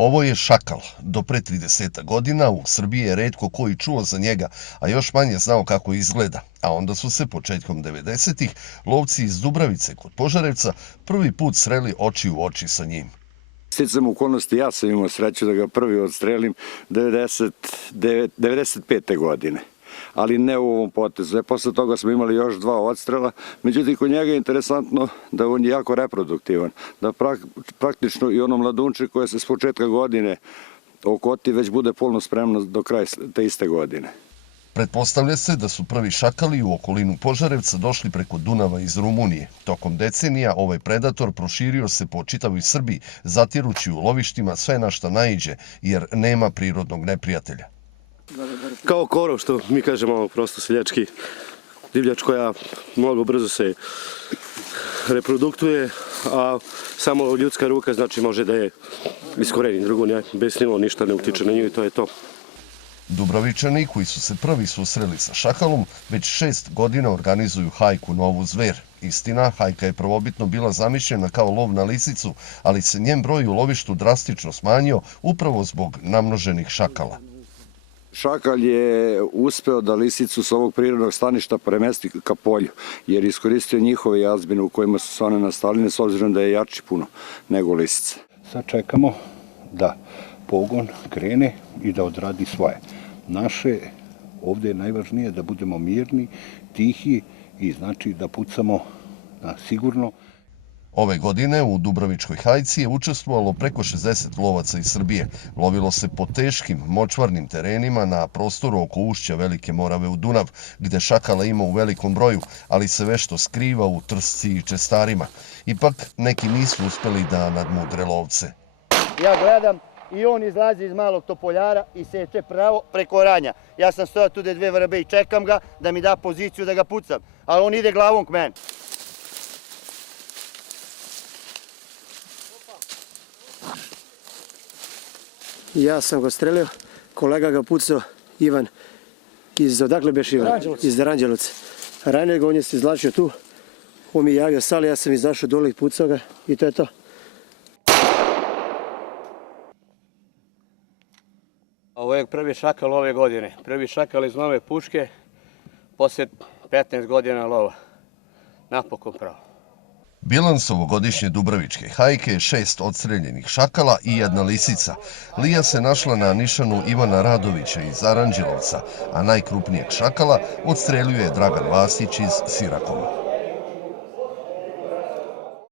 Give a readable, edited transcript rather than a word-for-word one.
Ovo je šakal. Do pre 30 godina u Srbiji je retko koji čuo za njega, a još manje znao kako izgleda. A onda su se početkom 90-ih lovci iz Dubravice kod Požarevca prvi put sreli oči u oči sa njim. Sticam okolnosti, ja sam imao sreću da ga prvi odstrelim 95. godine, ali ne u ovom potezu. Posle toga smo imali još 2 odstrela, međutim kod njega je interesantno da on je jako reproduktivan, da praktično i ono mladunče koje se s početka godine okoti već bude polno spremno do kraja te iste godine. Pretpostavlja se da su prvi šakali u okolinu Požarevca došli preko Dunava iz Rumunije. Tokom decenija ovaj predator proširio se po čitavoj Srbiji, zatirući u lovištima sve na šta naiđe, jer nema prirodnog neprijatelja. Kao korov, što mi kažemo prosto seljački, divljač koja mnogo brzo se reproduktuje, a samo ljudska ruka znači može da je iskoreni, drugo bez njima ništa ne utiče na nju i to je to. Dubravičani koji su se prvi susreli sa šakalom već 6 godina organizuju hajku Novu zver. Istina, hajka je prvobitno bila zamišljena kao lov na lisicu, ali se njen broj u lovištu drastično smanjio upravo zbog namnoženih šakala. Šakal je uspeo da lisicu s ovog prirodnog staništa premesti ka polju, jer iskoristio njihove jazbine u kojima su se one nastaline, s obzirom da je jači puno nego lisica. Sad čekamo da pogon krene i da odradi svoje. Naše, ovde je najvažnije da budemo mirni, tihi i znači da pucamo sigurno. Ove godine u Dubravičkoj hajci je učestvovalo preko 60 lovaca iz Srbije. Lovilo se po teškim, močvarnim terenima na prostoru oko ušća Velike Morave u Dunav, gde šakala ima u velikom broju, ali se vešto skriva u trsci i čestarima. Ipak, neki nisu uspeli da nadmudre lovce. Ja gledam i on izlazi iz malog topoljara i seče pravo preko ranja. Ja sam stojao tu 2 vrbe i čekam ga da mi da poziciju da ga pucam, ali on ide glavom k meni. Ja sam ga strelio, kolega ga pucao, Ivan, odakle beš Ivan? Iz Aranđelovca. Ranije ga on je se izlačio tu, on mi javio sali, ja sam izašao dole i pucao ga i to je to. Ovo je prvi šakal ove godine, prvi šakal iz nove puške, posle 15 godina lova, napokon pravo. Bilans ovogodišnje Dubravičke hajke je 6 odstreljenih šakala i 1 lisica. Lija se našla na nišanu Ivana Radovića iz Aranđelovca, a najkrupnijeg šakala odstreljuje Dragan Vasić iz Sirakova.